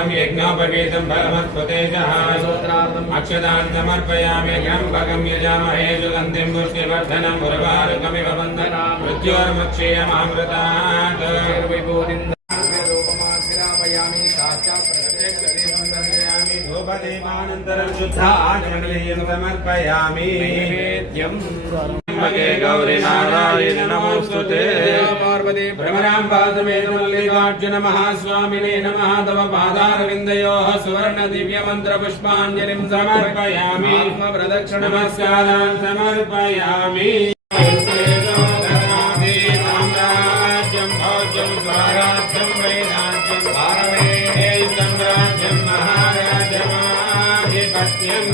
पूर्णं यज्ञोपवीतं फलमस्वतेजः अक्षतान् समर्पयामि त्र्यम्बकं यजामहे सुगन्धिं पुष्टिवर्धनम् उर्वारुकमिव बन्धनात् मृत्योर्मुक्षीयमामृतात् धूपदीपानन्तरं शुद्धाचमनीयं समर्पयामि गौरी नारायण नमोस्तुते पार्वती भ्रमराम्बा समेत मल्लिकार्जुन महास्वामिने नमः तव पादारविन्दयोः सुवर्ण दिव्य मंत्र पुष्पाञ्जलिं समर्पयामि प्रदक्षिण नमस्कारान् समर्पयामि साम्राज्यं भोज्यं स्वराज्यं वैराज्यं भारवे साम्राज्यं महाराजमाधिपत्यं